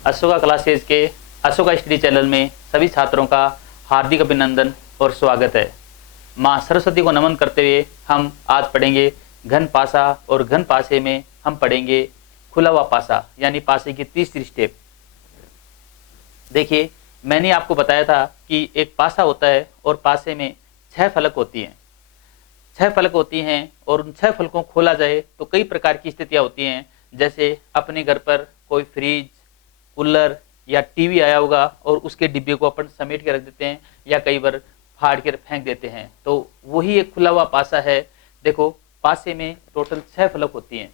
Ashoka classes के Ashoka study channel में सभी छात्रों का हार्दिक अभिनंदन और स्वागत है। माँ सरस्वती को नमन करते हुए हम आज पढ़ेंगे घन पासा, और घन पासे में हम पढ़ेंगे खुला हुआ पासा यानी पासे की तीसरी स्टेप। देखिए, मैंने आपको बताया था कि एक पासा होता है और पासे में 6 फलक होती हैं। 6 फलक होती हैं और उन 6 फलकों को खोला जाए तो कई प्रकार की स्थितियां होती हैं। जैसे अपने घर पर कोई फ्रिज, कूलर या टीवी आया होगा और उसके डिब्बे को अपन समेट के रख देते हैं या कई बार फाड़ के फेंक देते हैं, तो वही एक खुला हुआ पासा है। देखो, पासे में टोटल 6 फलक होती हैं।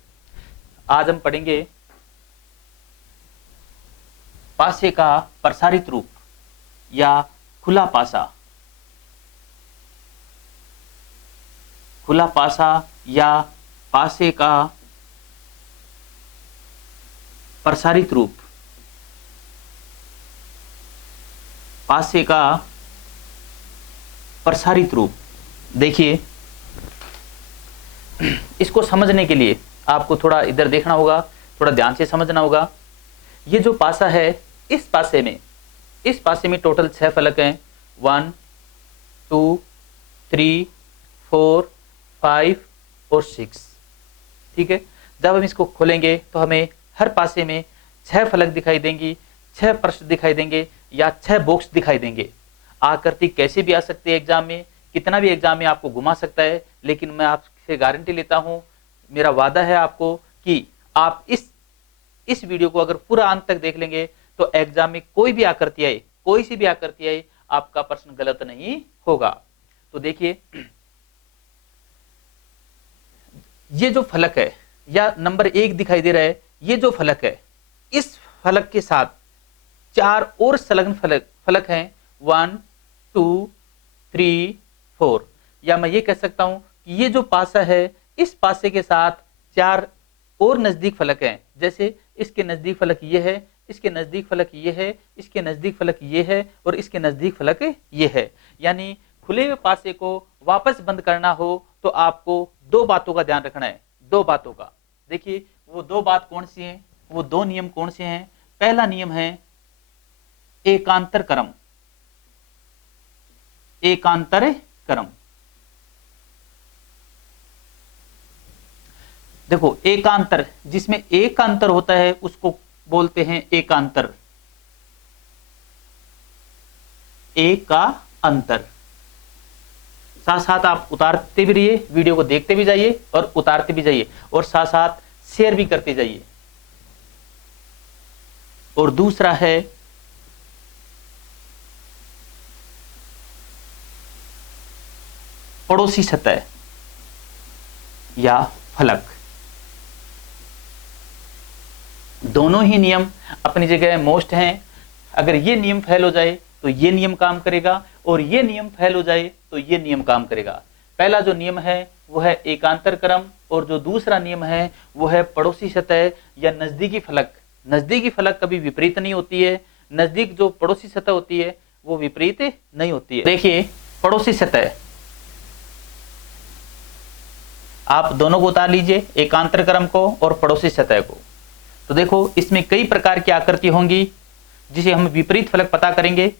आज हम पढ़ेंगे पासे का प्रसारित रूप या खुला पासा। खुला पासा या पासे का प्रसारित रूप। पासे का प्रसारित रूप। देखिए, इसको समझने के लिए आपको थोड़ा इधर देखना होगा, थोड़ा ध्यान से समझना होगा। ये जो पासा है, इस पासे में टोटल 6 फलक हैं। 1 2 3 4 5 और 6। ठीक है, जब हम इसको खोलेंगे तो हमें हर पासे में 6 फलक दिखाई देंगी, 6 प्रश्न दिखाई देंगे या 6 बॉक्स दिखाई देंगे। आकृति कैसे भी आ सकती है एग्जाम में, कितना भी एग्जाम में आपको घुमा सकता है, लेकिन मैं आपसे गारंटी लेता हूं, मेरा वादा है आपको कि आप इस वीडियो को अगर पूरा अंत तक देख लेंगे तो एग्जाम में कोई भी आकृति आए, कोई सी भी आकृति आए, आपका प्रश्न गलत नहीं होगा। तो देखिए, ये जो फलक है या नंबर 1 दिखाई दे रहा है, ये जो फलक है, इस फलक के साथ 4 और संलग्न फलक हैं। 1 2 3 4। या मैं ये कह सकता हूं कि ये जो पासा है, इस पासे के साथ 4 और नजदीक फलक हैं। जैसे इसके नजदीक फलक ये है, इसके नजदीक फलक ये है, इसके नजदीक फलक ये है और इसके नजदीक फलक ये है। यानी खुले हुए पासे को वापस बंद करना हो तो आपको 2 बातों का ध्यान रखना है। 2 बातों का। देखिए, वो 2 बात कौन सी हैं, वो 2 नियम कौन से हैं। पहला नियम है एकांतर क्रम। एकांतर क्रम। देखो, एकांतर, जिसमें एक का अंतर होता है उसको बोलते हैं एकांतर। एक का अंतर। साथ साथ आप उतारते भी रहिए, वीडियो को देखते भी जाइए और उतारते भी जाइए, और साथ साथ शेयर भी करते जाइए। और दूसरा है पड़ोसी सतह या फलक। दोनों ही नियम अपनी जगह मोस्ट हैं। अगर ये नियम फेल हो जाए तो ये नियम काम करेगा, और ये नियम फेल हो जाए तो ये नियम काम करेगा। पहला जो नियम है वो है एकांतर क्रम, और जो दूसरा नियम है वो है पड़ोसी सतह या नजदीकी फलक। नजदीकी फलक कभी विपरीत नहीं होती है, नजदीक जो पड़ोसी सतह होती है वो विपरीत नहीं होती है। देखिए, पड़ोसी सतह, आप दोनों को उतार लीजिए, एकांतर क्रम को और पड़ोसी सतह को। तो देखो, इसमें कई प्रकार की आकृति होंगी जिसे हम विपरीत फलक पता करेंगे।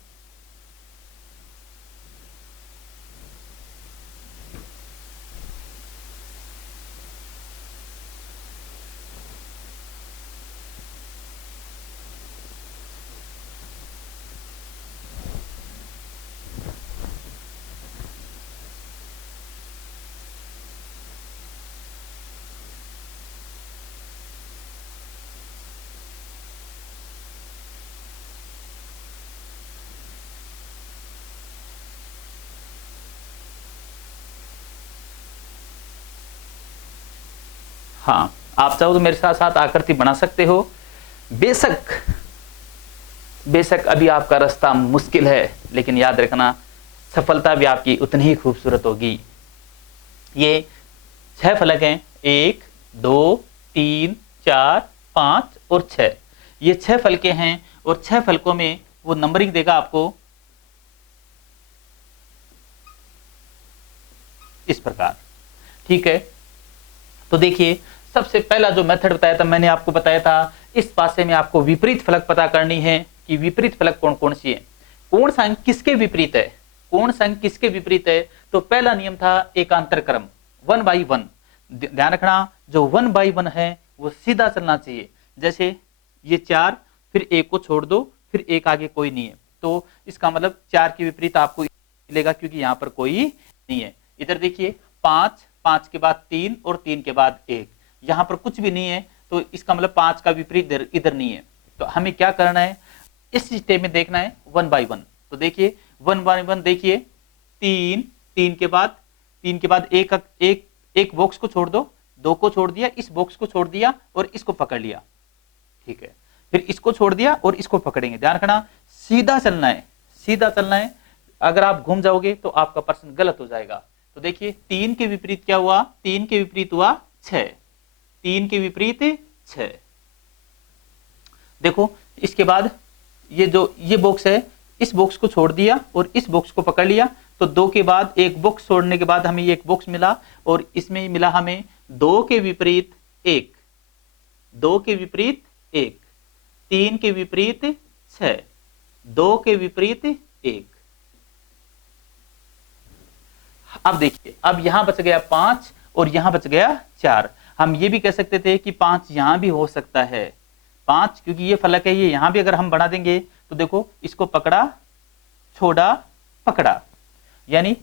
हाँ, आप चाहो तो मेरे साथ साथ आकृति बना सकते हो। बेशक अभी आपका रास्ता मुश्किल है, लेकिन याद रखना, सफलता भी आपकी उतनी ही खूबसूरत होगी। ये 6 फलक हैं, 1 2 3 4 5 और 6। ये 6 फलके हैं, और 6 फलकों में वो नंबरिंग देगा आपको इस प्रकार। ठीक है, तो देखिए, सबसे पहला जो मेथड बताया था, मैंने आपको बताया था इस पासे में आपको विपरीत फलक पता करनी है कि विपरीत फलक कौन कौन सी है, कोण संख्या किसके विपरीत है, कोण संख्या किसके विपरीत है। तो पहला नियम था एकांतर क्रम 1 by 1। ध्यान रखना जो 1 by 1 है वो सीधा चलना चाहिए, जैसे ये 4 फिर 1 को छोड़ दो फिर 1 आगे कोई नहीं है, तो इसका मतलब 4 के विपरीत आपको मिलेगा क्योंकि यहां पर कोई नहीं है। इधर देखिए 5, 5 के बाद 3 और 3 के बाद 1, यहां पर कुछ भी नहीं है, तो इसका मतलब 5 का विपरीत इधर नहीं है। तो हमें क्या करना है, इस सिस्टम में देखना है 1 by 1। तो देखिए 1 by 1 देखिए 3, 3 के बाद एक बॉक्स को छोड़ दो, 2 को छोड़ दिया, इस बॉक्स को छोड़ दिया और इसको पकड़ लिया, ठीक है। फिर इसको छोड़ दिया और इसको पकड़ेंगे। ध्यान रखना सीधा चलना है, सीधा चलना है। अगर आप घूम जाओगे तो आपका प्रश्न गलत हो जाएगा। तो देखिए 3 के विपरीत क्या हुआ, 3 के विपरीत हुआ 6, 3 के विपरीत 6। देखो इसके बाद ये बॉक्स है, इस बॉक्स को छोड़ दिया और इस बॉक्स को पकड़ लिया, तो 2 के बाद एक बॉक्स छोड़ने के बाद हमें एक बॉक्स मिला और इसमें मिला हमें 2 के विपरीत 1, 2 के विपरीत 1, 3 के विपरीत 6, 2 के विपरीत 1। अब देखिए अब यहां बच गया 5 और यहां बच गया 4। हम ये भी कह सकते थे कि 5 यहां भी हो सकता है, 5 क्योंकि ये फलक है, ये यहां भी अगर हम बढ़ा देंगे तो देखो इसको पकड़ा छोड़ा पकड़ा, यानी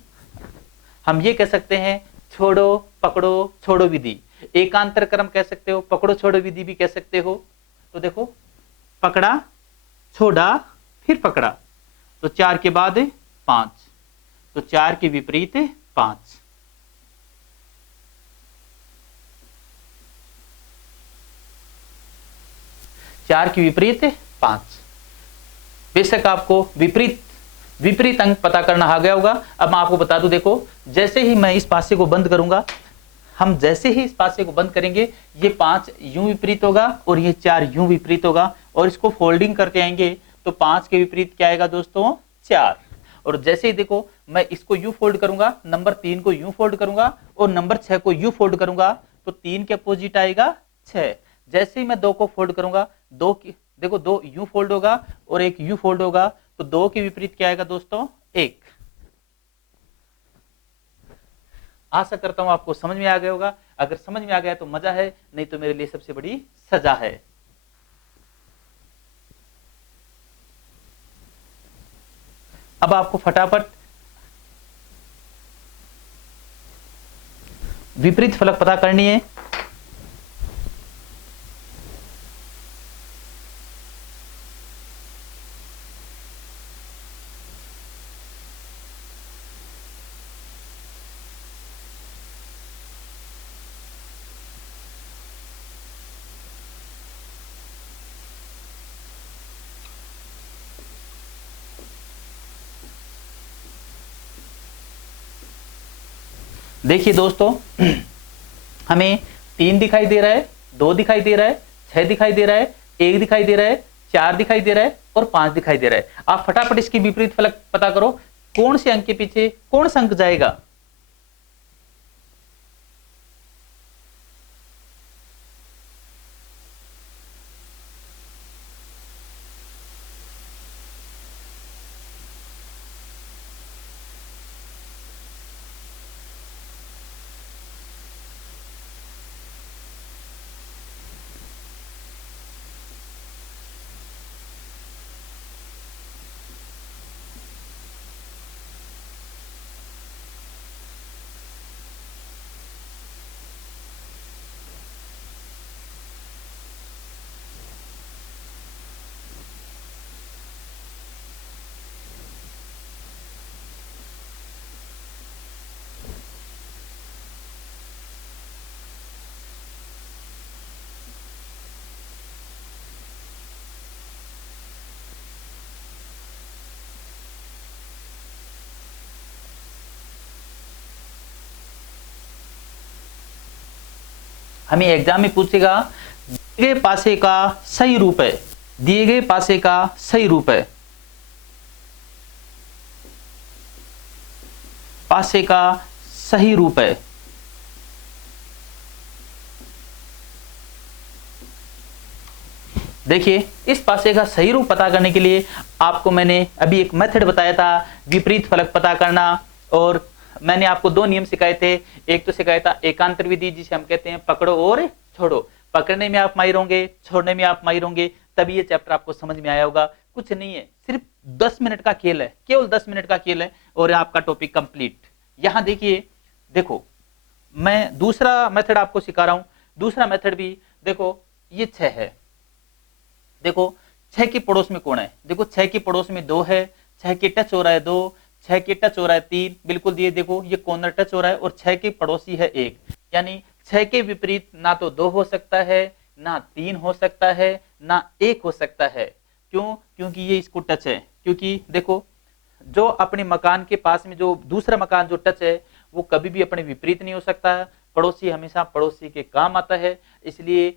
हम ये कह सकते हैं छोड़ो पकड़ो छोड़ो विधि। एकांतर क्रम कह सकते हो, पकड़ो छोड़ो विधि भी कह सकते हो। तो देखो पकड़ा छोड़ा फिर पकड़ा, तो 4 के बाद 5, तो 4 के विपरीत 5। चार के विपरीत 5। बेशक आपको विपरीत अंक पता करना आ गया होगा। अब मैं आपको बता दूं, देखो जैसे ही मैं इस पासे को बंद करूंगा, हम जैसे ही इस पासे को बंद करेंगे ये 5 यूं विपरीत होगा और ये 4 यूं विपरीत होगा, और इसको फोल्डिंग करते आएंगे तो 5 के विपरीत क्या आएगा दोस्तों 4। और जैसे ही देखो मैं इसको यूं फोल्ड करूंगा, नंबर 3 को यूं फोल्ड करूंगा और नंबर 6 को यूं फोल्ड करूंगा, तो 3 के अपोजिट आएगा 6। जैसे ही मैं 2 को फोल्ड करूंगा, देखो 2 यूं फोल्ड होगा और एक यूं फोल्ड होगा, तो 2 के विपरीत क्या आएगा दोस्तों 1। आशा करता हूं आपको समझ में आ गया होगा। अगर समझ में आ गया तो मजा है, नहीं तो मेरे लिए सबसे बड़ी सजा है। अब आपको फटाफट विपरीत फलक पता करनी है। देखिए दोस्तों हमें 3 दिखाई दे रहा है, 2 दिखाई दे रहा है, 6 दिखाई दे रहा है, 1 दिखाई दे रहा है, 4 दिखाई दे रहा है और 5 दिखाई दे रहा है। आप फटाफट इसकी विपरीत फलक पता करो, कौन से अंक के पीछे कौन सा अंक जाएगा। हमें एग्जाम में पूछेगा दिए गए पासे का सही रूप है, दिए गए पासे का सही रूप है, पासे का सही रूप है। देखिए इस पासे का सही रूप पता करने के लिए आपको मैंने अभी एक मेथड बताया था, विपरीत फलक पता करना। और मैंने आपको दो नियम सिखाए थे। एक तो सिखाया था एकांतर विधि, जिसे हम कहते हैं पकड़ो और छोड़ो। पकड़ने में आप माहिर होंगे, छोड़ने में आप माहिर होंगे, तभी ये चैप्टर आपको समझ में आया होगा। कुछ नहीं है, सिर्फ 10 मिनट का खेल है, केवल 10 मिनट का खेल है और आपका टॉपिक कंप्लीट। यहां देखिए, देखो मैं दूसरा मेथड आपको सिखा रहा हूं। दूसरा मेथड भी देखो, ये 6 है। देखो 6 के पड़ोस में कौन है? देखो 6 के पड़ोस में 2 है, 6 के टच हो रहा है 2, 6 के टच हो रहा है 3, बिल्कुल दिए। देखो ये कॉर्नर टच हो रहा है और 6 के पड़ोसी है 1, यानी 6 के विपरीत ना तो 2 हो सकता है, ना 3 हो सकता है, ना 1 हो सकता है। क्यों? क्योंकि ये इसको टच है। क्योंकि देखो जो अपने मकान के पास में जो दूसरा मकान जो टच है, वो कभी भी अपने विपरीत नहीं हो सकता है। पड़ोसी हमेशा पड़ोसी के काम आता है, इसलिए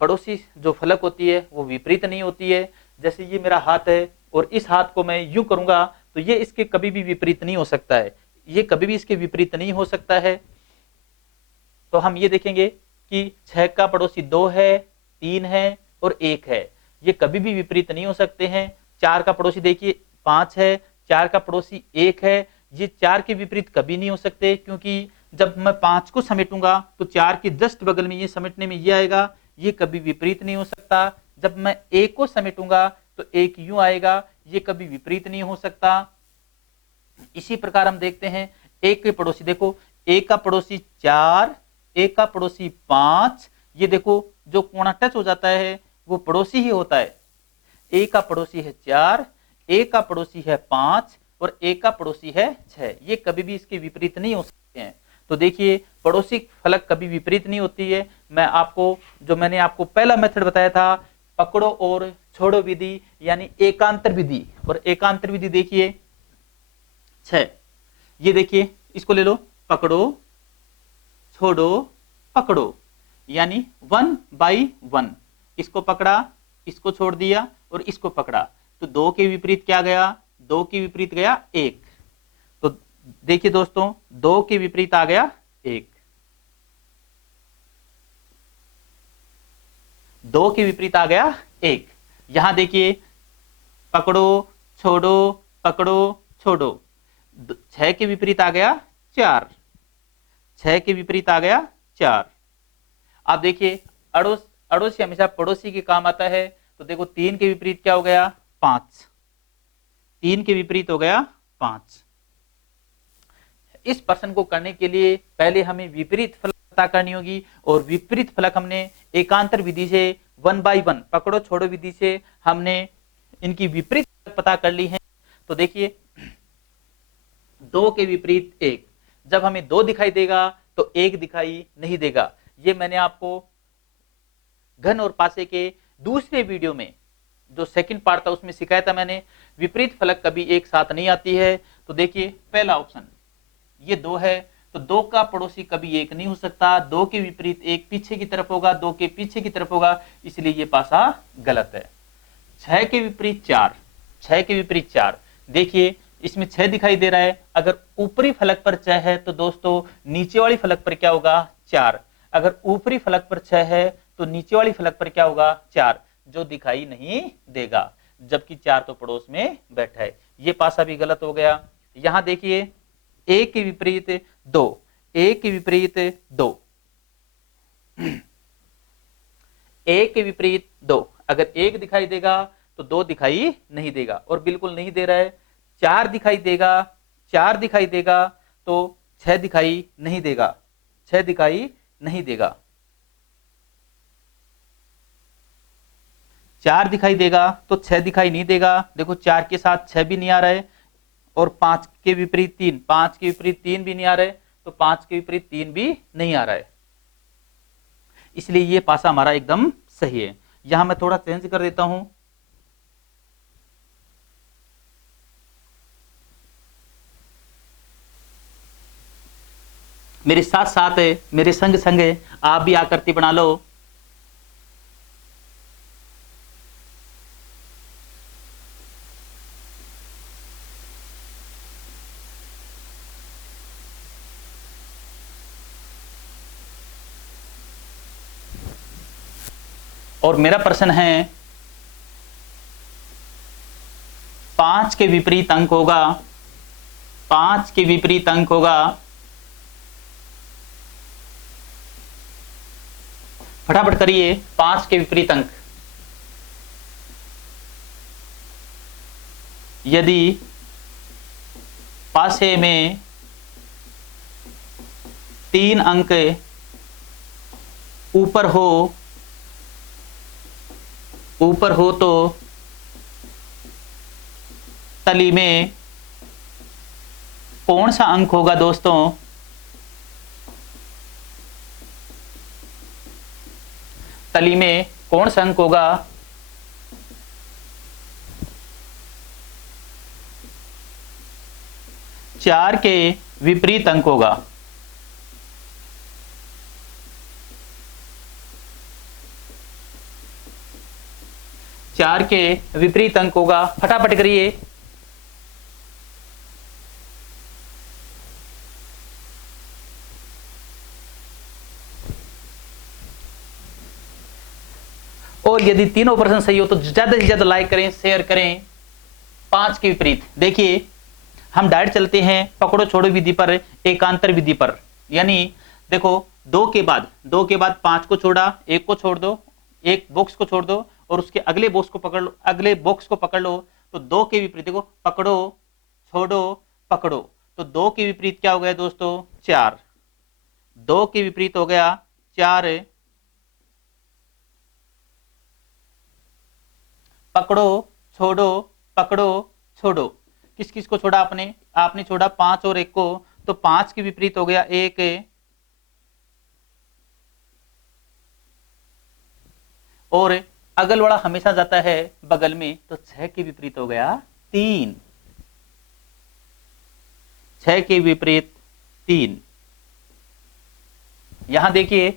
पड़ोसी जो फलक होती है वो विपरीत नहीं होती है। जैसे ये मेरा हाथ है और इस हाथ को मैं यूं करूंगा तो ये इसके कभी भी विपरीत नहीं हो सकता है, ये कभी भी इसके विपरीत नहीं हो सकता है। तो हम ये देखेंगे कि 6 का पड़ोसी 2 है, 3 है और 1 है, ये कभी भी विपरीत नहीं हो सकते हैं। 4 का पड़ोसी देखिए 5 है, 4 का पड़ोसी 1 है, ये 4 के विपरीत कभी नहीं हो सकते। क्योंकि जब मैं 5 को समेटूंगा तो 4 के जस्ट बगल में ये समेटने में ये आएगा, ये कभी विपरीत नहीं हो सकता। जब मैं 1 को समेटूंगा तो 1 यूं आएगा, ये कभी विपरीत नहीं हो सकता। इसी प्रकार हम देखते हैं 1 के पड़ोसी, देखो 1 का पड़ोसी 4, 1 का पड़ोसी 5, ये देखो जो कोना टच हो जाता है वो पड़ोसी ही होता है। 1 का पड़ोसी है 4, 1 का पड़ोसी है 5 और 1 का पड़ोसी है 6, ये कभी भी इसके विपरीत नहीं हो सकते हैं। तो देखिए पड़ोसी फलक कभी विपरीत नहीं होती है। मैं आपको जो मैंने आपको पहला मेथड बताया था, पकड़ो और छोड़ो विधि, यानी एकांतर विधि। और एकांतर विधि देखिए 6, ये देखिए इसको ले लो, पकड़ो छोड़ो पकड़ो, यानी 1 by 1। इसको पकड़ा, इसको छोड़ दिया और इसको पकड़ा, तो 2 के विपरीत क्या गया? 2 के विपरीत गया 1। तो देखिए दोस्तों 2 के विपरीत आ गया 1, 2 के विपरीत आ गया 1। यहां देखिए पकड़ो छोड़ो पकड़ो छोड़ो, 6 के विपरीत आ गया 4, 6 के विपरीत आ गया 4। आप देखिए अड़ोसी हमेशा पड़ोसी के काम आता है। तो देखो 3 के विपरीत क्या हो गया? 5, 3 के विपरीत हो गया 5। इस प्रश्न को करने के लिए पहले हमें विपरीत फलक पता करनी होगी, और विपरीत फलक हमने एकांतर विधि से 1 by 1 पकड़ो छोड़ो विधि से हमने इनकी विपरीत फलक पता कर ली है। तो देखिए 2 के विपरीत 1, जब हमें 2 दिखाई देगा तो 1 दिखाई नहीं देगा। ये मैंने आपको घन और पासे के दूसरे वीडियो में जो सेकंड पार्ट था उसमें सिखाया था मैंने, विपरीत फलक कभी एक साथ नहीं आती है। तो देखिए पहला ऑप्शन ये 2 है, तो 2 का पड़ोसी कभी 1 नहीं हो सकता, 2 के विपरीत 1 पीछे की तरफ होगा, 2 के पीछे की तरफ होगा, इसलिए ये पासा गलत है। 6 के विपरीत 4, 6 के विपरीत 4, देखिए इसमें 6 दिखाई दे रहा है। अगर ऊपरी फलक पर 6 है तो दोस्तों नीचे वाली फलक पर क्या होगा? 4। अगर ऊपरी फलक पर 6 है तो नीचे वाली फलक पर क्या होगा? 4, जो दिखाई नहीं देगा, जबकि 4 तो पड़ोस में बैठा है। ये पासा भी गलत हो गया। यहां देखिए 1 के विपरीत 2, 1 के विपरीत 2, 1 के विपरीत 2, अगर 1 दिखाई देगा तो 2 दिखाई नहीं देगा, और बिल्कुल नहीं दे रहा है। 4 दिखाई देगा, 4 दिखाई देगा तो 6 दिखाई नहीं देगा, 6 दिखाई नहीं देगा। 4 दिखाई देगा तो 6 दिखाई नहीं देगा। देखो 4 के साथ 6 भी नहीं आ रहा है, और 5 के विपरीत 3, 5 के विपरीत 3 भी नहीं आ रहा है, तो 5 के विपरीत 3 भी नहीं आ रहा है। इसलिए ये पासा हमारा एकदम सही है। यहां मैं थोड़ा चेंज कर देता हूं। मेरे साथ साथ है, मेरे संग संग है, आप भी आकृति बना लो। और मेरा प्रश्न है 5 के विपरीत अंक होगा, 5 के विपरीत अंक होगा, फटाफट करिए, 5 के विपरीत अंक। यदि पासे में 3 अंक ऊपर हो तो तली में कौन सा अंक होगा दोस्तों? तली में कौन सा अंक होगा? 4 के विपरीत अंक होगा। 4 के विपरीत अंक होगा, फटाफट करिए। और यदि तीनों प्रश्न सही हो तो ज्यादा से ज्यादा लाइक करें, शेयर करें। 5 के विपरीत, देखिए हम डायरेक्ट चलते हैं पकड़ो छोड़ो विधि पर, एकांतर विधि पर। यानी देखो 2 के बाद 5 को छोड़ा, 1 को छोड़ दो, एक बॉक्स को छोड़ दो और उसके अगले बॉक्स को पकड़ लो, अगले बॉक्स को पकड़ लो। तो 2 के विपरीत देखो, पकड़ो छोड़ो पकड़ो, तो 2 के विपरीत क्या हो गया दोस्तों? 4। 2 के विपरीत हो गया 4। पकड़ो पकड़ो छोड़ो, किस किस को छोड़ा आपने? आपने छोड़ा 5 और 1 को, तो 5 के विपरीत हो गया 1, और अगल वाला हमेशा जाता है बगल में, तो 6 के विपरीत हो गया 3। 6 के विपरीत 3। यहां देखिए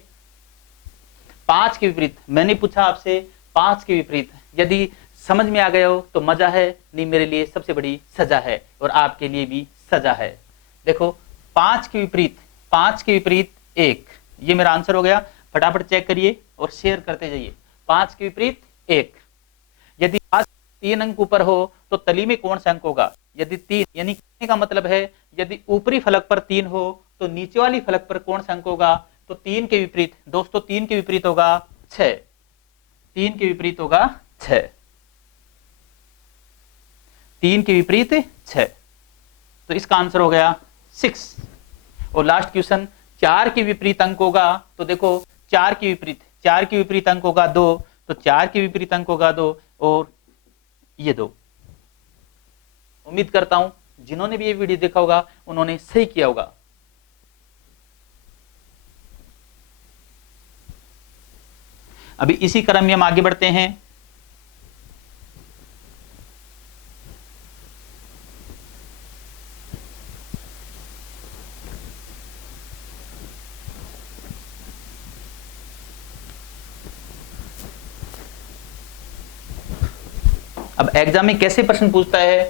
5 के विपरीत, मैंने पूछा आपसे 5 के विपरीत, यदि समझ में आ गया हो तो मजा है, नहीं मेरे लिए सबसे बड़ी सजा है और आपके लिए भी सजा है। देखो 5 के विपरीत 1, ये मेरा आंसर हो गया। फटाफट चेक करिए और शेयर करते जाइए। 5 के विपरीत 1। यदि 5 3 अंक ऊपर हो तो तली में कौन सा अंक होगा? यदि 3, यानी कहने का मतलब है यदि ऊपरी फलक पर 3 हो तो नीचे वाली फलक पर कौन सा अंक होगा? तो 3 के विपरीत दोस्तों, 3 के विपरीत होगा 6। 3 के विपरीत होगा 6। 3 के विपरीत 6, तो इसका आंसर हो गया 6। और लास्ट क्वेश्चन, 4 के विपरीत अंक होगा, तो देखो 4 के विपरीत अंक होगा 2, तो 4 के विपरीत अंक होगा 2 और ये 2। उम्मीद करता हूं जिन्होंने भी ये वीडियो देखा होगा उन्होंने सही किया होगा। अभी इसी क्रम में हम आगे बढ़ते हैं। अब एग्जाम में कैसे प्रश्न पूछता है?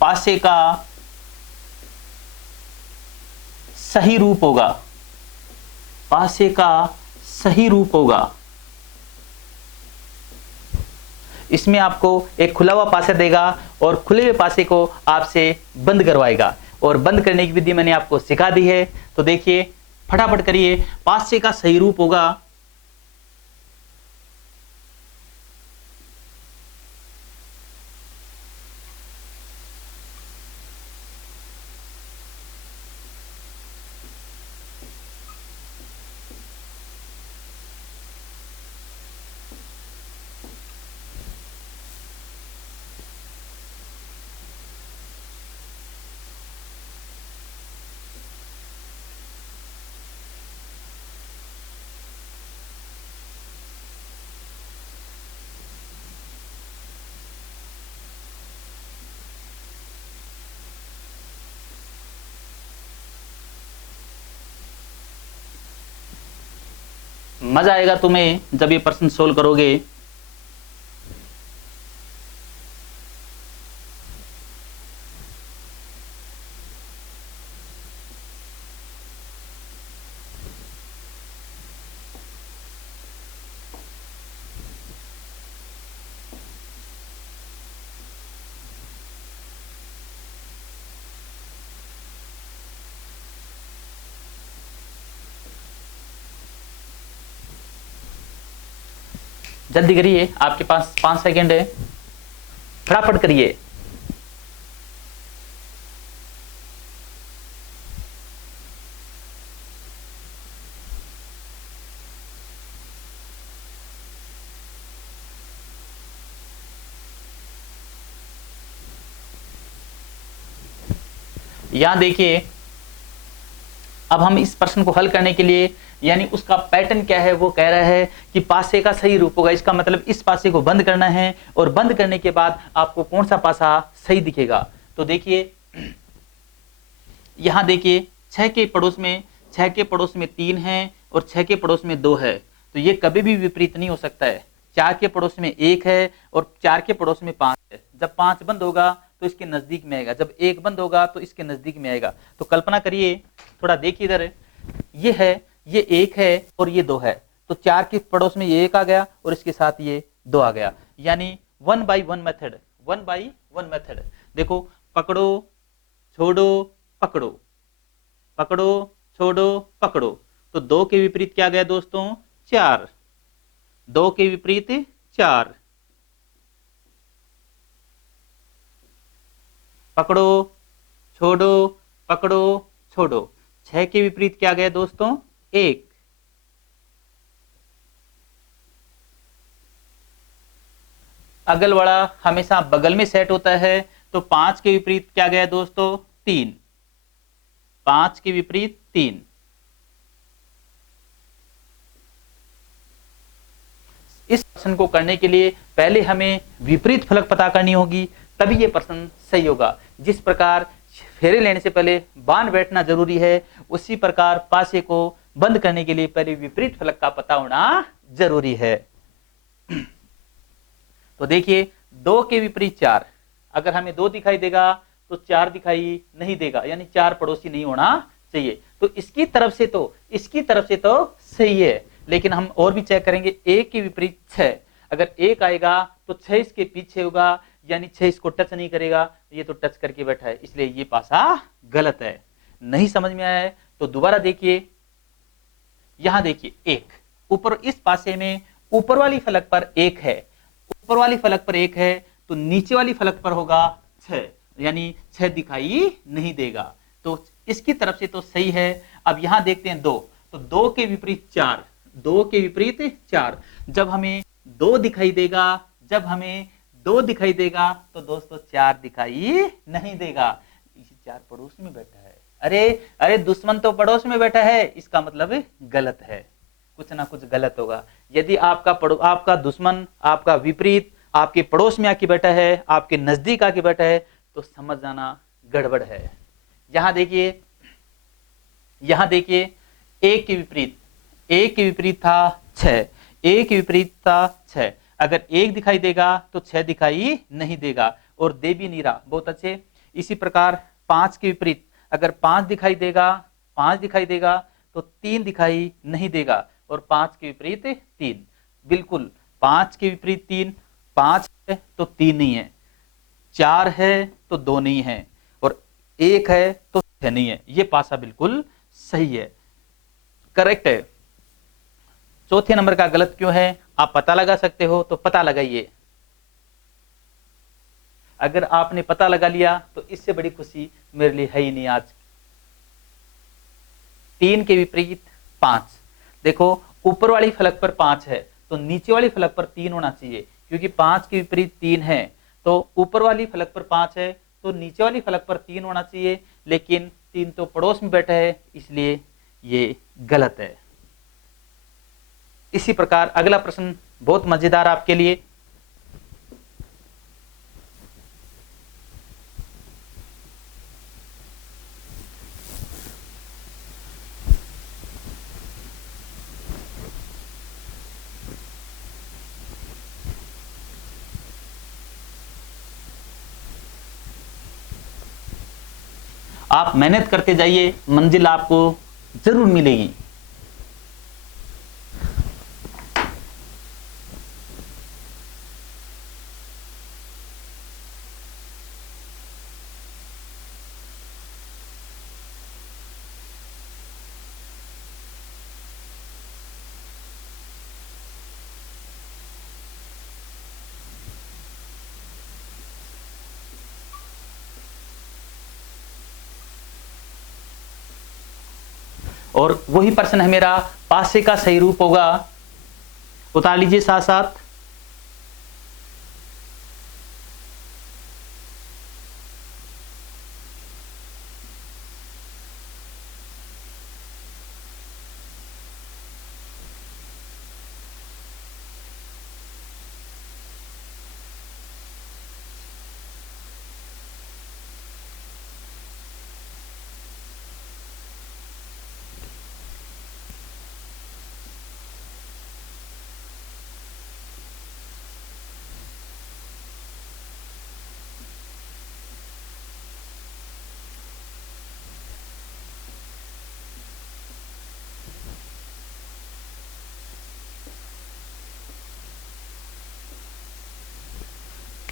पासे का सही रूप होगा, पासे का सही रूप होगा। इसमें आपको एक खुला हुआ पासा देगा और खुले हुए पासे को आपसे बंद करवाएगा, और बंद करने की विधि मैंने आपको सिखा दी है। तो देखिए फटाफट करिए, पासे का सही रूप होगा मजा आएगा तुम्हें जब ये प्रश्न सोल्व करोगे। जल्दी करिए, आपके पास 5 सेकंड है, फटाफट करिए। यहां देखिए, अब हम इस प्रश्न को हल करने के लिए, यानी उसका पैटर्न क्या है, वो कह रहा है कि पासे का सही रूप होगा। इसका मतलब इस पासे को बंद करना है और बंद करने के बाद आपको कौन सा पासा सही दिखेगा। तो देखिए, यहां देखिए 6 के पड़ोस में 3 है और 6 के पड़ोस में 2 है, तो ये कभी भी विपरीत नहीं हो सकता है। 4 के पड़ोस में 1 है और 4 के पड़ोस में 5 है। जब 5 बंद होगा तो इसके नजदीक में आएगा, जब 1 बंद होगा तो इसके नजदीक में आएगा। तो कल्पना करिए, थोड़ा देखिए इधर, ये है, ये 1 है और ये 2 है, तो 4 के पड़ोस में ये 1 आ गया और इसके साथ ये 2 आ गया, यानी 1 by 1 मेथड, 1 by 1 मेथड। देखो, पकड़ो छोड़ो पकड़ो, पकड़ो छोड़ो पकड़ो, तो 2 के विपरीत क्या गया दोस्तों, 4, 2 के विपरीत 4, पकड़ो छोड़ो पकड़ो छोड़ो। 6 के विपरीत क्या गया दोस्तों, 1, अगल वाला हमेशा बगल में सेट होता है, तो 5 के विपरीत क्या गया दोस्तों, 3, 5 के विपरीत 3। इस प्रश्न को करने के लिए पहले हमें विपरीत फलक पता करनी होगी, तभी यह प्रश्न सही होगा। जिस प्रकार फेरे लेने से पहले बांध बैठना जरूरी है, उसी प्रकार पासे को बंद करने के लिए पहले विपरीत फलक का पता होना जरूरी है। तो देखिए, 2 के विपरीत 4, अगर हमें 2 दिखाई देगा तो 4 दिखाई नहीं देगा, यानी 4 पड़ोसी नहीं होना चाहिए। तो इसकी तरफ से तो सही है, लेकिन हम और भी चेक करेंगे। 1 के विपरीत 6, अगर 1 आएगा तो 6 इसके पीछे होगा, यानी 6 इसको टच नहीं करेगा, ये तो टच करके बैठा है, इसलिए ये पासा गलत है। नहीं समझ में आया है तो दोबारा देखिए, यहां देखिए 1, ऊपर इस पासे में ऊपर वाली फलक पर 1 है, ऊपर वाली फलक पर 1 है, तो नीचे वाली फलक पर होगा 6, यानी 6 दिखाई नहीं देगा, तो इसकी तरफ से तो सही है। अब यहां देखते हैं 2, तो 2 के विपरीत 4, 2 के विपरीत 4, जब हमें 2 दिखाई देगा तो दोस्तों 4 दिखाई नहीं देगा। 4 पड़ोस में बैठा है, अरे दुश्मन तो पड़ोस में बैठा है, इसका मतलब गलत है, कुछ ना कुछ गलत होगा। यदि आपका दुश्मन, आपका विपरीत आपके पड़ोस में आके बैठा है, आपके नजदीक आके बैठा है, तो समझ जाना गड़बड़ है। यहां देखिए 1 के विपरीत था 6, 1 के विपरीत था 6, अगर 1 दिखाई देगा तो 6 दिखाई नहीं देगा और दे भी नहीं रहा, बहुत अच्छे। इसी प्रकार 5 के विपरीत, अगर 5 दिखाई देगा तो 3 दिखाई नहीं देगा, और 5 के विपरीत 3, बिल्कुल 5 के विपरीत 3, 5 है तो 3 नहीं है, 4 है तो 2 नहीं है, और 1 है तो 6 नहीं है। ये पासा बिल्कुल सही है, करेक्ट है। चौथे नंबर का गलत क्यों है, आप पता लगा सकते हो तो पता लगाइए। अगर आपने पता लगा लिया तो इससे बड़ी खुशी मेरे लिए है ही नहीं आज। 3 के विपरीत 5, देखो ऊपर वाली फलक पर 5 है तो नीचे वाली फलक पर 3 होना चाहिए, क्योंकि 5 के विपरीत 3 है, तो ऊपर वाली फलक पर 5 है तो नीचे वाली फलक पर 3 होना चाहिए, लेकिन 3 तो पड़ोस में बैठा है, इसलिए ये गलत है। इसी प्रकार अगला प्रश्न बहुत मजेदार आपके लिए। आप मेहनत करते जाइए, मंजिल आपको जरूर मिलेगी। और वही प्रश्न है मेरा, पासे का सही रूप होगा, उतार लीजिए साथ साथ।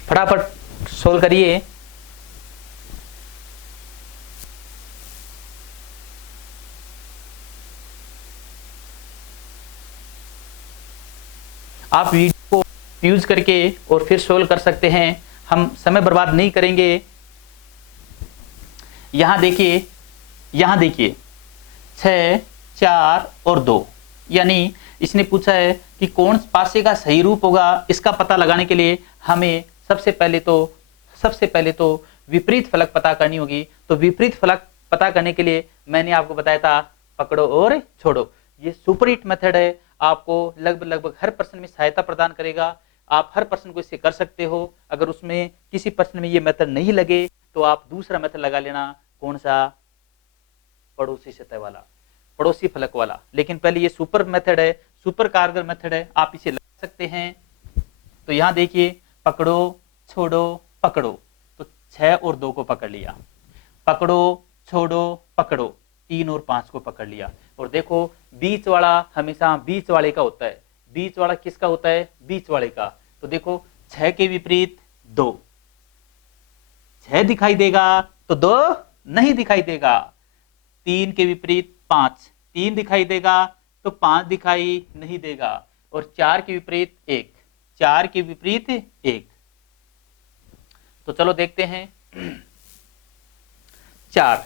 फटाफट सोल्व करिए। आप वीडियो को यूज करके और फिर सोल्व कर सकते हैं, हम समय बर्बाद नहीं करेंगे। यहां देखिए, यहां देखिए 6, 4 और 2, यानी इसने पूछा है कि कौन पासे का सही रूप होगा। इसका पता लगाने के लिए हमें सबसे पहले तो विपरीत फलक पता करनी होगी। तो विपरीत फलक पता करने के लिए मैंने आपको बताया था पकड़ो और छोड़ो। ये सुपर हिट मेथड है, आपको लगभग हर प्रश्न में सहायता प्रदान करेगा। आप हर प्रश्न को इससे कर सकते हो। अगर उसमें किसी प्रश्न में ये मेथड नहीं लगे तो आप दूसरा मेथड लगा लेना। कौन सा? पड़ोसी सतह वाला, पड़ोसी फलक वाला। लेकिन पहले ये सुपर मेथड है, सुपर कारगर मेथड है, आप इसे लगा सकते हैं। तो यहां देखिए, पकड़ो छोड़ो पकड़ो, तो 6 और 2 को पकड़ लिया, पकड़ो छोड़ो पकड़ो 3 और 5 को पकड़ लिया। और देखो बीच वाला हमेशा बीच वाले का होता है। बीच वाला किसका होता है? बीच वाले का। तो देखो 6 के विपरीत 2, 6 दिखाई देगा तो 2 नहीं दिखाई देगा। 3 के विपरीत 5, 3 दिखाई देगा तो 5 दिखाई नहीं देगा। और 4 के विपरीत 1, 4 के विपरीत 1। तो चलो देखते हैं 4,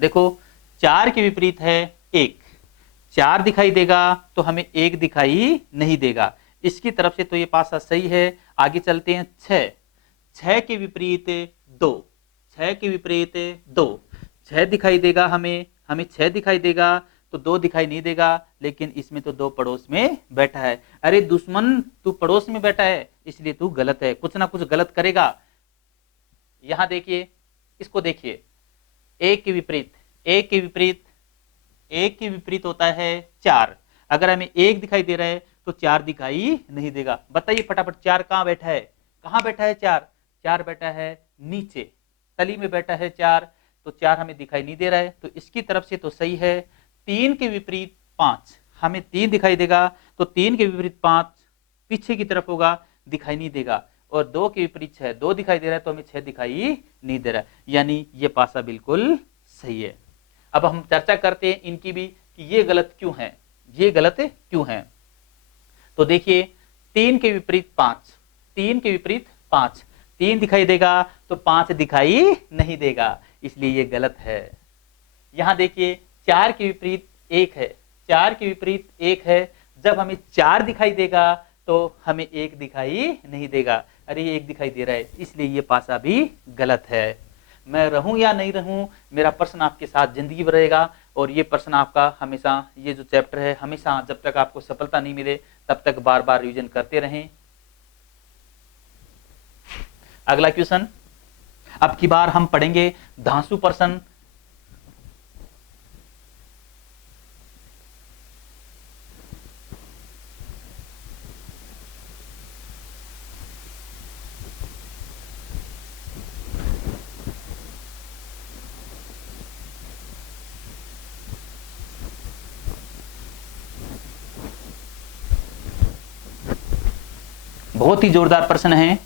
देखो 4 के विपरीत है 1, 4 दिखाई देगा तो हमें 1 दिखाई नहीं देगा। इसकी तरफ से तो ये पासा सही है। आगे चलते हैं 6, 6 के विपरीत 2, 6 के विपरीत 2, 6 दिखाई देगा हमें 6 दिखाई देगा तो 2 दिखाई नहीं देगा। लेकिन इसमें तो 2 पड़ोस में बैठा है। अरे दुश्मन, तू पड़ोस में बैठा है इसलिए तू गलत है, कुछ ना कुछ गलत करेगा। यहां देखिए, इसको देखिए, 1 के विपरीत, 1 के विपरीत, 1 के विपरीत होता है 4। अगर हमें 1 दिखाई दे रहा है तो 4 दिखाई नहीं देगा। बताइए फटाफट 4 कहां बैठा है? कहां बैठा है 4? 4 बैठा है नीचे, तली में बैठा है 4। तो 4 हमें दिखाई नहीं दे रहा है, तो इसकी तरफ से तो सही है। 3 के विपरीत 5, हमें 3 दिखाई देगा तो 3 के विपरीत 5 पीछे की तरफ होगा, दिखाई नहीं देगा। और 2 के विपरीत 6, 2 दिखाई दे रहा है तो हमें 6 दिखाई नहीं दे रहा है। यानी ये पासा बिल्कुल सही है। अब हम चर्चा करते हैं इनकी भी कि ये गलत क्यों है, ये गलत क्यों है। तो देखिए 3 के विपरीत 5, 3 के विपरीत 5, 3 दिखाई देगा तो 5 दिखाई नहीं देगा, इसलिए ये गलत है। यहां देखिए 4 के विपरीत 1 है, 4 के विपरीत 1 है। जब हमें 4 दिखाई देगा तो हमें 1 दिखाई नहीं देगा। अरे ये 1 दिखाई दे रहा है, इसलिए ये पासा भी गलत है। मैं रहूं या नहीं रहूं, मेरा प्रश्न आपके साथ जिंदगी भर रहेगा। और ये प्रश्न आपका हमेशा, ये जो चैप्टर है हमेशा जब तक आपको सफलता नहीं मिले तब तक बार बार रिवीजन करते रहें। अगला क्वेश्चन, अब की बार हम पढ़ेंगे धांसू प्रश्न। बहुत ही जोरदार प्रश्न है।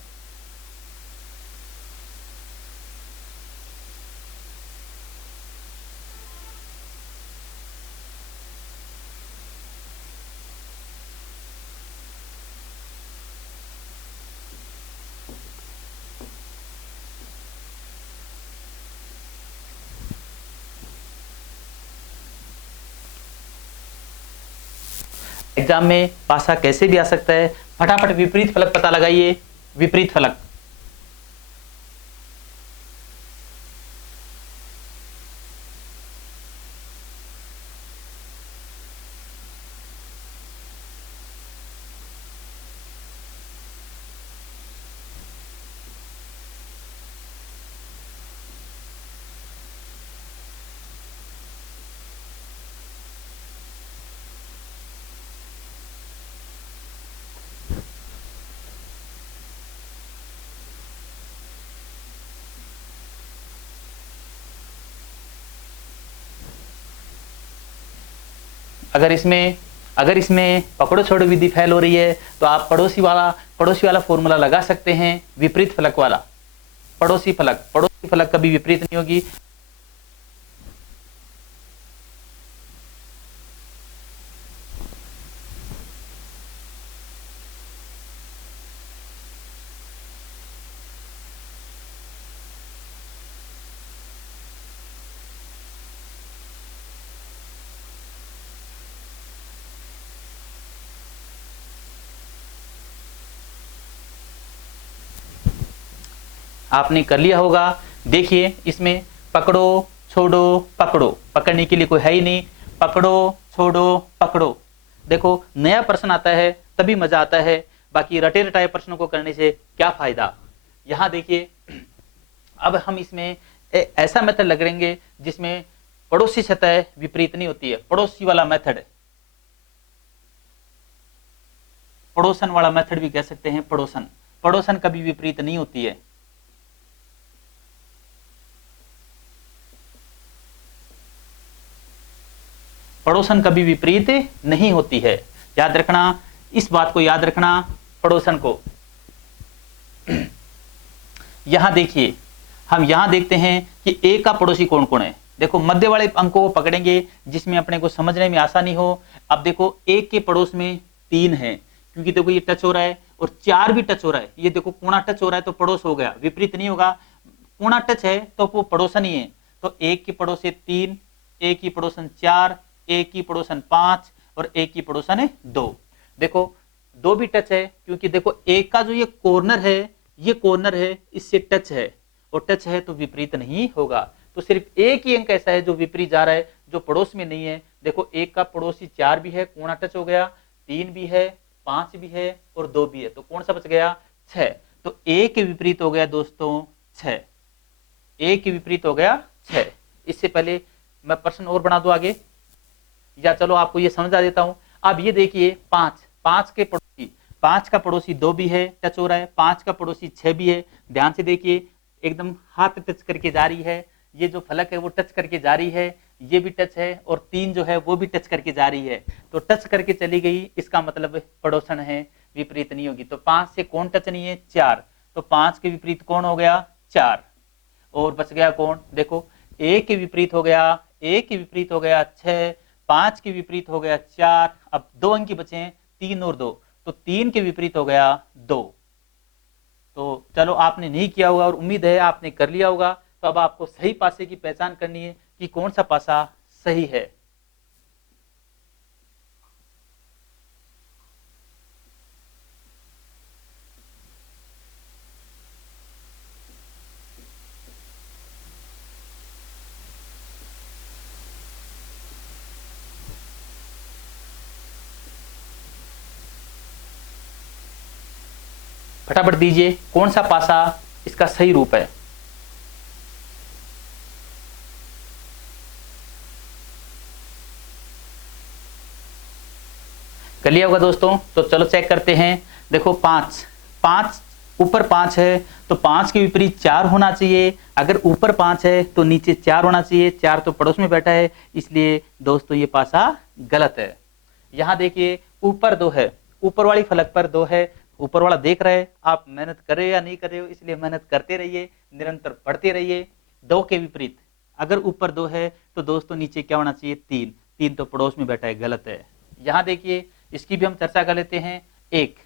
एग्जाम में पासा कैसे भी आ सकता है। फटाफट विपरीत फलक पता लगाइए। विपरीत फलक, अगर इसमें पकड़ो छोड़ो विधि फेल हो रही है तो आप पड़ोसी वाला फॉर्मूला लगा सकते हैं, विपरीत फलक वाला। पड़ोसी फलक कभी विपरीत नहीं होगी। आपने कर लिया होगा। देखिए इसमें पकड़ो छोड़ो पकड़ो, पकड़ने के लिए कोई है ही नहीं। पकड़ो छोड़ो पकड़ो। देखो नया प्रश्न आता है तभी मजा आता है, बाकी रटे रटाए प्रश्नों को करने से क्या फायदा। यहां देखिए अब हम इसमें ऐसा मेथड लगेंगे जिसमें पड़ोसी सतह विपरीत नहीं होती है। पड़ोसी वाला मेथड, पड़ोसन वाला मेथड भी कह सकते हैं। पड़ोसन कभी विपरीत नहीं होती है। पड़ोसन कभी विपरीत नहीं होती है। याद रखना, इस बात को याद रखना पड़ोसन को। यहां देखिए हम यहां देखते हैं कि ए का पड़ोसी कौन कौन है। देखो मध्य वाले अंकों को पकड़ेंगे जिसमें अपने को समझने में आसानी हो। अब देखो ए के पड़ोस में 3 है, क्योंकि देखो ये टच हो रहा है और 4 भी टच हो रहा है। ये देखो कोना टच हो रहा है तो पड़ोस हो गया, विपरीत नहीं होगा। कोना टच है तो वो पड़ोसन ही है। तो एक की पड़ोस 3, एक की पड़ोसन 4, एक की पड़ोसन 5 और एक की पड़ोसन 2। देखो 2 भी टच है, क्योंकि देखो एक का जो ये कॉर्नर है इससे टच है, और टच है तो विपरीत नहीं होगा। तो सिर्फ एक ही अंक ऐसा है जो विपरीत जा रहा है, जो पड़ोस में नहीं है। देखो एक का पड़ोसी 4 भी है, कोना टच हो गया, 3 भी है, 5 भी है और 2 भी है, तो कौन सा बच गया? 6। तो एक के विपरीत हो गया दोस्तों 6। एक के विपरीत हो गया 6। इससे पहले मैं प्रश्न और बना दूं आगे, या चलो आपको ये समझा देता हूं। अब ये देखिए 5 का पड़ोसी 2 भी है, टच हो रहा है। 5 का पड़ोसी 6 भी है। ध्यान से देखिए एकदम हाथ टच करके जा रही है। ये जो फलक है वो टच करके जा रही है, ये भी टच है, और 3 जो है वो भी टच करके जा रही है। तो टच करके चली गई, इसका मतलब पड़ोसन है, विपरीत नहीं होगी। तो 5 से कौन टच नहीं है? 4। तो 5 के विपरीत कौन हो गया? 4। और बच गया कौन? देखो एक के विपरीत हो गया, एक के विपरीत हो गया 6, 5 के विपरीत हो गया 4। अब 2 अंक बचे हैं, 3 और 2, तो 3 के विपरीत हो गया 2। तो चलो आपने नहीं किया होगा और उम्मीद है आपने कर लिया होगा। तो अब आपको सही पासे की पहचान करनी है कि कौन सा पासा सही है। फटाफट दीजिए कौन सा पासा इसका सही रूप है। कर लिया होगा दोस्तों, तो चलो चेक करते हैं। देखो 5 ऊपर 5 है तो 5 के विपरीत 4 होना चाहिए। अगर ऊपर 5 है तो नीचे 4 होना चाहिए। 4 तो पड़ोस में बैठा है, इसलिए दोस्तों ये पासा गलत है। यहां देखिए ऊपर 2 है, ऊपर वाली फलक पर 2 है। ऊपर वाला देख रहे हैं आप, मेहनत कर रहे हो या नहीं कर रहे हो, इसलिए मेहनत करते रहिए, निरंतर पढ़ते रहिए। 2 के विपरीत अगर ऊपर 2 है तो दोस्तों नीचे क्या होना चाहिए? 3 तो पड़ोस में बैठा है, गलत है। यहां देखिए इसकी भी हम चर्चा कर लेते हैं। 1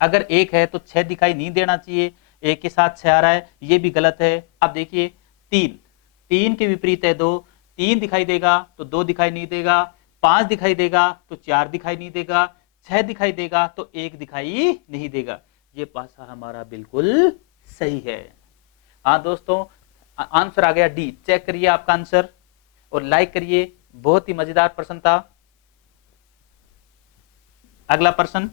अगर 1 है तो 6 दिखाई नहीं देना चाहिए, 1 के साथ 6 आ रहा है, ये भी गलत है। अब देखिए 3 के विपरीत है 2, 3 दिखाई देगा तो 2 दिखाई नहीं देगा। 5 दिखाई देगा तो 4 दिखाई नहीं देगा, 6 दिखाई देगा तो 1 दिखाई नहीं देगा। ये पासा हमारा बिल्कुल सही है। हाँ दोस्तों, आंसर आ गया डी। चेक करिए आपका आंसर और लाइक करिए, बहुत ही मजेदार प्रश्न था। अगला प्रश्न,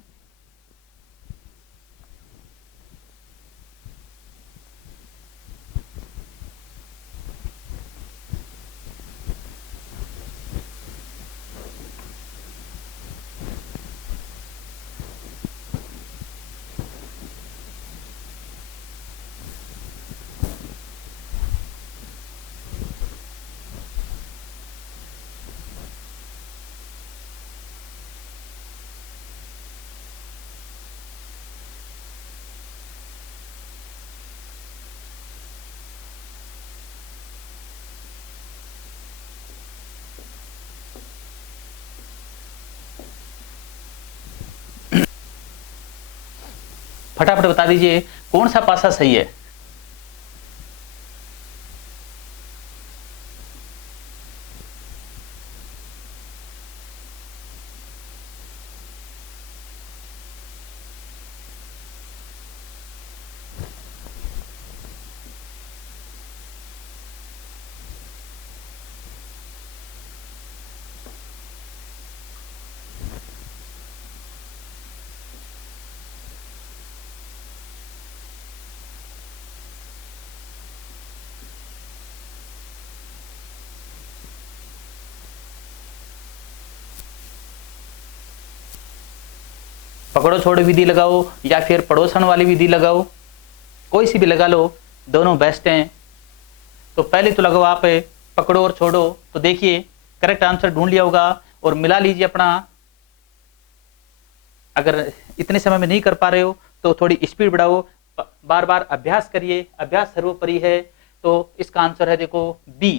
फटाफट बता दीजिए कौन सा पासा सही है। पकड़ो छोड़ो विधि लगाओ या फिर पड़ोसन वाली विधि लगाओ, कोई सी भी लगा लो, दोनों बेस्ट हैं। तो पहले तो लगाओ आप पकड़ो और छोड़ो। तो देखिए करेक्ट आंसर ढूंढ लिया होगा और मिला लीजिए अपना। अगर इतने समय में नहीं कर पा रहे हो तो थोड़ी स्पीड बढ़ाओ, बार बार अभ्यास करिए, अभ्यास सर्वोपरि है। तो इसका आंसर है देखो बी।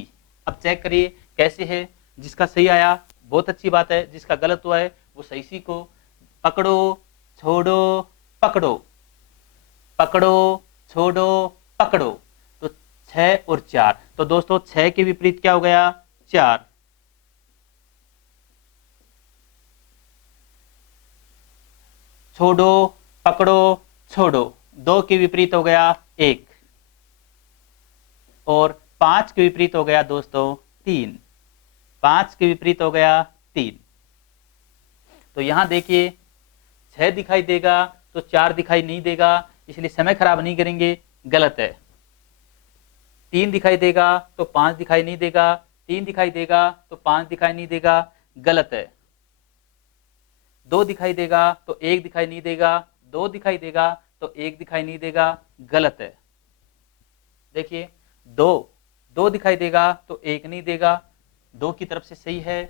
अब चेक करिए कैसे है। जिसका सही आया बहुत अच्छी बात है, जिसका गलत हुआ है वो सही सीखो। पकड़ो छोड़ो पकड़ो, पकड़ो छोड़ो पकड़ो। तो 6 और 4, तो दोस्तों 6 के विपरीत क्या हो गया? 4। छोड़ो पकड़ो छोड़ो, 2 के विपरीत हो गया 1 और 5 के विपरीत हो गया दोस्तों 3। 5 के विपरीत हो गया 3। तो यहां देखिए 6 दिखाई देगा तो 4 दिखाई नहीं देगा, इसलिए समय खराब नहीं करेंगे, गलत है। 3 दिखाई देगा तो 5 दिखाई नहीं देगा, 3 दिखाई देगा तो 5 दिखाई नहीं देगा, गलत है। 2 दिखाई देगा तो 1 दिखाई नहीं देगा, 2 दिखाई देगा तो 1 दिखाई नहीं देगा, गलत है। देखिए 2 दिखाई देगा तो 1 नहीं देगा, 2 की तरफ से सही है।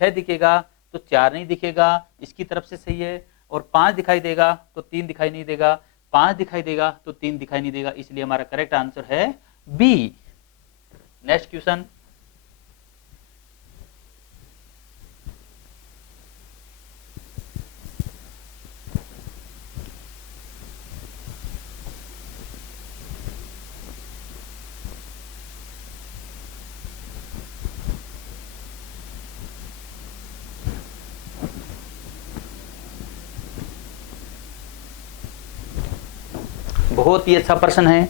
6 दिखेगा तो 4 नहीं दिखेगा, इसकी तरफ से सही है। और 5 दिखाई देगा तो 3 दिखाई नहीं देगा, 5 दिखाई देगा तो 3 दिखाई नहीं देगा, इसलिए हमारा करेक्ट आंसर है बी। नेक्स्ट क्वेश्चन, बहुत ही अच्छा प्रश्न है।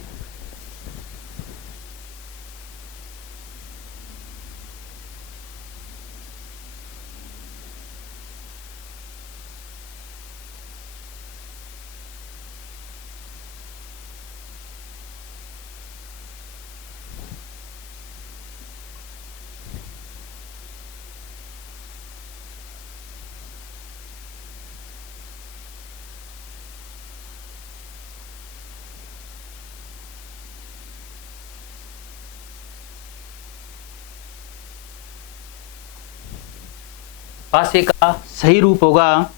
पासे का सही रूप होगा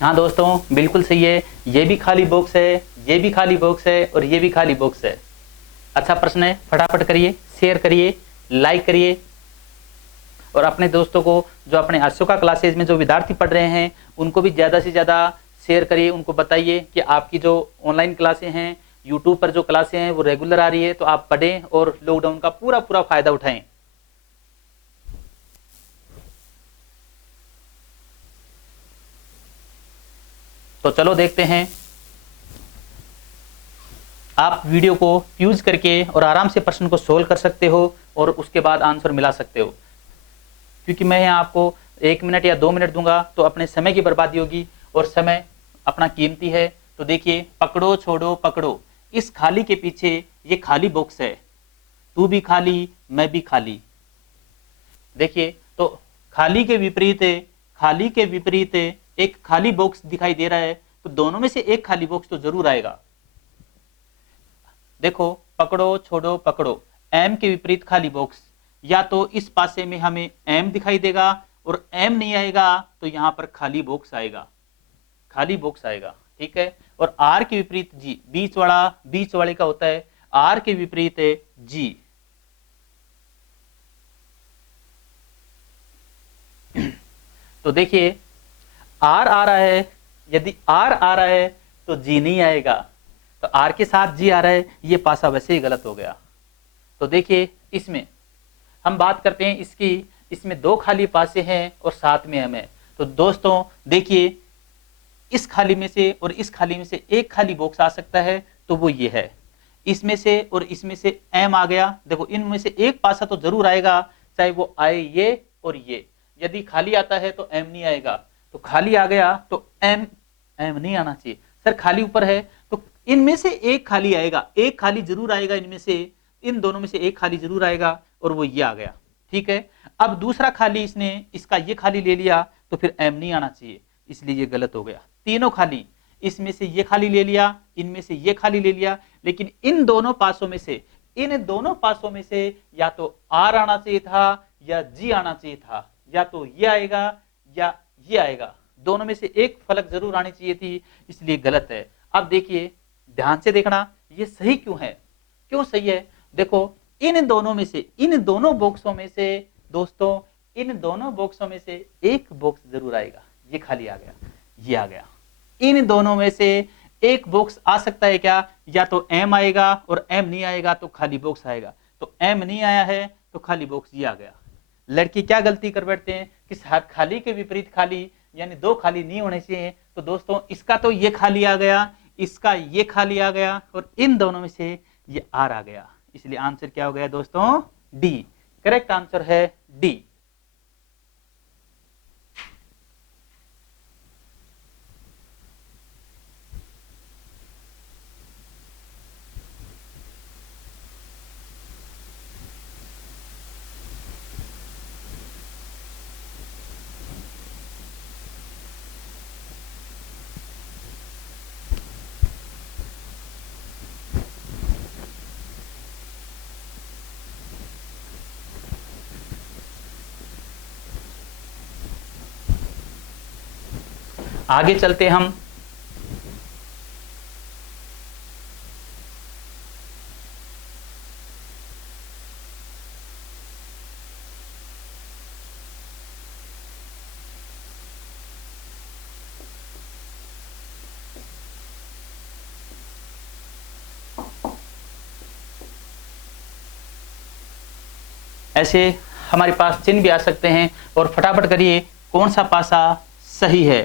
हाँ दोस्तों, बिल्कुल सही है। ये भी खाली बॉक्स है, ये भी खाली बॉक्स है और ये भी खाली बॉक्स है। अच्छा प्रश्न है, फटाफट करिए, शेयर करिए, लाइक करिए और अपने दोस्तों को, जो अपने अशोका क्लासेज में जो विद्यार्थी पढ़ रहे हैं, उनको भी ज़्यादा से ज़्यादा शेयर करिए। उनको बताइए कि आपकी जो ऑनलाइन क्लासें हैं, यूट्यूब पर जो क्लासें हैं वो रेगुलर आ रही है, तो आप पढ़ें और लॉकडाउन का पूरा पूरा फायदा उठाएं। तो चलो देखते हैं। आप वीडियो को यूज करके और आराम से प्रश्न को सोल्व कर सकते हो और उसके बाद आंसर मिला सकते हो, क्योंकि मैं यहाँ आपको 1 मिनट या 2 मिनट दूंगा तो अपने समय की बर्बादी होगी और समय अपना कीमती है। तो देखिए, पकड़ो छोड़ो पकड़ो, इस खाली के पीछे ये खाली बॉक्स है। तू भी खाली, मैं भी खाली। देखिए, तो खाली के विपरीत है, खाली के विपरीत है एक खाली बॉक्स दिखाई दे रहा है, तो दोनों में से एक खाली बॉक्स तो जरूर आएगा। देखो, पकड़ो छोड़ो पकड़ो, एम के विपरीत खाली बॉक्स, या तो इस पासे में हमें एम दिखाई देगा और एम नहीं आएगा तो यहां पर खाली बॉक्स आएगा, खाली बॉक्स आएगा। ठीक है। और आर के विपरीत जी, बीच वाले का होता है, आर के विपरीत है जी। तो देखिए, आर आ रहा है, यदि आर आ रहा है तो जी नहीं आएगा, तो आर के साथ जी आ रहा है, ये पासा वैसे ही गलत हो गया। तो देखिए, इसमें हम बात करते हैं इसकी, इसमें 2 खाली पासे हैं और साथ में हम है। तो दोस्तों देखिए, इस खाली में से और इस खाली में से एक खाली बॉक्स आ सकता है, तो वो ये है। इसमें से और इसमें से एम आ गया। देखो, इनमें से एक पासा तो जरूर आएगा, चाहे वो आए ये और ये। यदि खाली आता है तो एम नहीं आएगा, तो खाली आ गया तो एम, एम नहीं आना चाहिए। सर खाली ऊपर है, तो इनमें से एक खाली आएगा, एक खाली जरूर आएगा इनमें से, इन दोनों में से एक खाली जरूर आएगा और वो ये आ गया। ठीक है। अब दूसरा खाली इसने इसका ये खाली ले लिया, तो फिर एम नहीं आना चाहिए, इसलिए ये गलत हो गया। तीनों खाली, इसमें से ये खाली ले लिया, इनमें से ये खाली ले लिया, लेकिन इन दोनों पासों में से, इन दोनों पासों में से या तो आर आना चाहिए था या जी आना चाहिए था, या तो ये आएगा या ये आएगा, दोनों में से एक फलक जरूर आनी चाहिए थी, इसलिए गलत है। अब देखिए, ध्यान से देखना, ये सही क्यों है, क्यों सही है। देखो, इन दोनों में से, इन दोनों बॉक्सों में से दोस्तों, इन दोनों बॉक्सों में से एक बॉक्स जरूर आएगा। ये खाली आ गया, ये आ गया। इन दोनों में से एक बॉक्स आ सकता है क्या, या तो एम आएगा और एम नहीं आएगा तो खाली बॉक्स आएगा। तो एम नहीं आया है तो खाली बॉक्स ये आ गया। लड़की क्या गलती कर बैठते हैं कि खाली के विपरीत खाली, यानी 2 खाली नहीं होने चाहिए। तो दोस्तों, इसका तो ये खाली आ गया, इसका ये खाली आ गया और इन दोनों में से ये आर आ गया, इसलिए आंसर क्या हो गया दोस्तों, डी। करेक्ट आंसर है डी। आगे चलते हम। ऐसे हमारे पास चिन्ह भी आ सकते हैं और फटाफट करिए, कौन सा पासा सही है।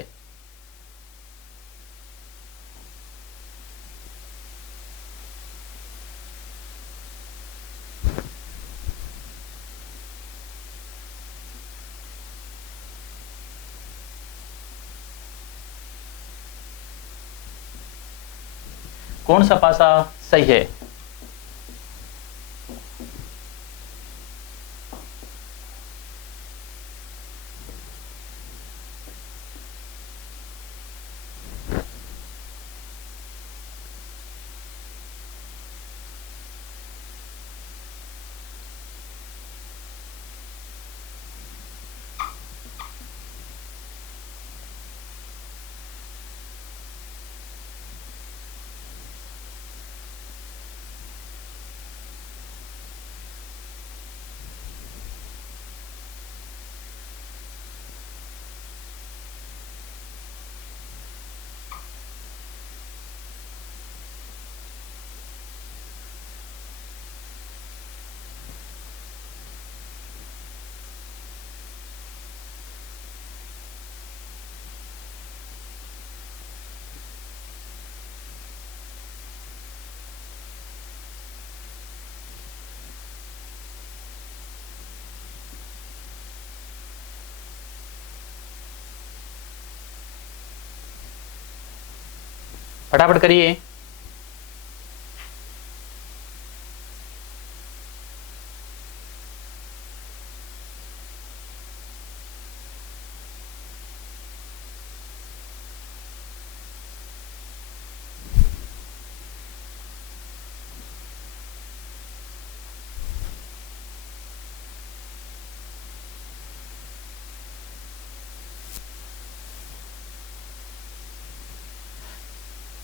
कौन सा पासा सही है। फटाफट करिए।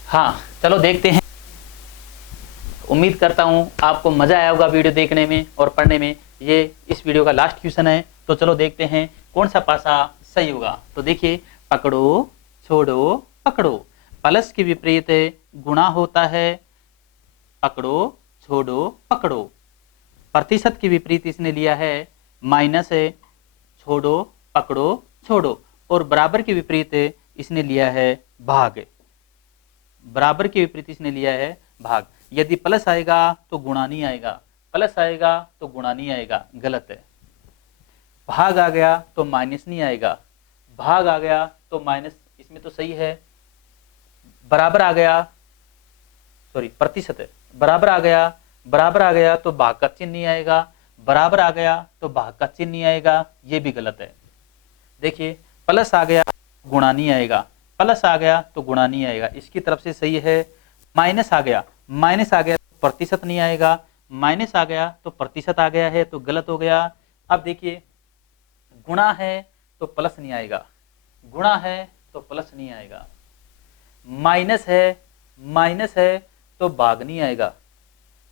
हाँ चलो देखते हैं। उम्मीद करता हूँ आपको मजा आया होगा वीडियो देखने में और पढ़ने में। ये इस वीडियो का लास्ट क्वेश्चन है, तो चलो देखते हैं कौन सा पासा सही होगा। तो देखिए, पकड़ो छोड़ो पकड़ो, प्लस के विपरीत गुणा होता है। पकड़ो छोड़ो पकड़ो। प्रतिशत के विपरीत इसने लिया है माइनस है, छोड़ो पकड़ो छोड़ो। और बराबर के विपरीत इसने लिया है भाग। बराबर के विपरीत इसने लिया है भाग। यदि प्लस आएगा तो गुणा नहीं आएगा, प्लस आएगा तो गुणा नहीं आएगा, गलत है। भाग आ गया तो माइनस नहीं आएगा, भाग आ गया तो माइनस, इसमें तो सही है। बराबर आ गया, सॉरी प्रतिशत है, बराबर आ गया तो भाग का चिन्ह नहीं आएगा, बराबर आ गया तो भाग का चिन्ह नहीं आएगा, ये भी गलत है। देखिए, प्लस आ गया गुणा नहीं आएगा, प्लस आ गया तो गुणा नहीं आएगा, इसकी तरफ से सही है। माइनस आ गया तो प्रतिशत नहीं आएगा, माइनस आ गया तो प्रतिशत आ गया है, तो गलत हो गया। अब देखिए, गुणा है तो प्लस नहीं आएगा, गुणा है तो प्लस नहीं आएगा। माइनस है तो भाग नहीं आएगा,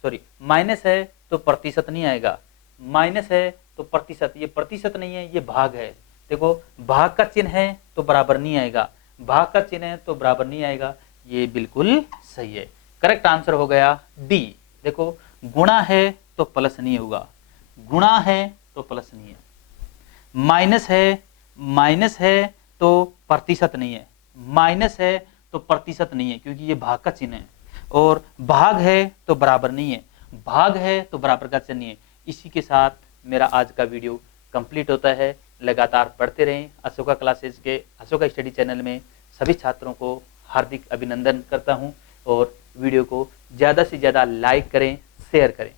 सॉरी माइनस है तो प्रतिशत नहीं आएगा, माइनस है तो प्रतिशत, ये प्रतिशत नहीं है ये भाग है। देखो, भाग का चिन्ह है तो बराबर नहीं आएगा, भाग का चिन्ह है तो बराबर नहीं आएगा, ये बिल्कुल सही है। करेक्ट आंसर हो गया डी। देखो, गुणा है तो प्लस नहीं होगा, गुणा है तो प्लस नहीं है। माइनस है तो प्रतिशत नहीं है, माइनस है तो प्रतिशत नहीं है, क्योंकि ये भाग का चिन्ह है। और भाग है तो बराबर नहीं है, भाग है तो बराबर का चिन्ह नहीं है। इसी के साथ मेरा आज का वीडियो कंप्लीट होता है। लगातार पढ़ते रहें। अशोका क्लासेज के अशोका स्टडी चैनल में सभी छात्रों को हार्दिक अभिनंदन करता हूं, और वीडियो को ज़्यादा से ज़्यादा लाइक करें, शेयर करें।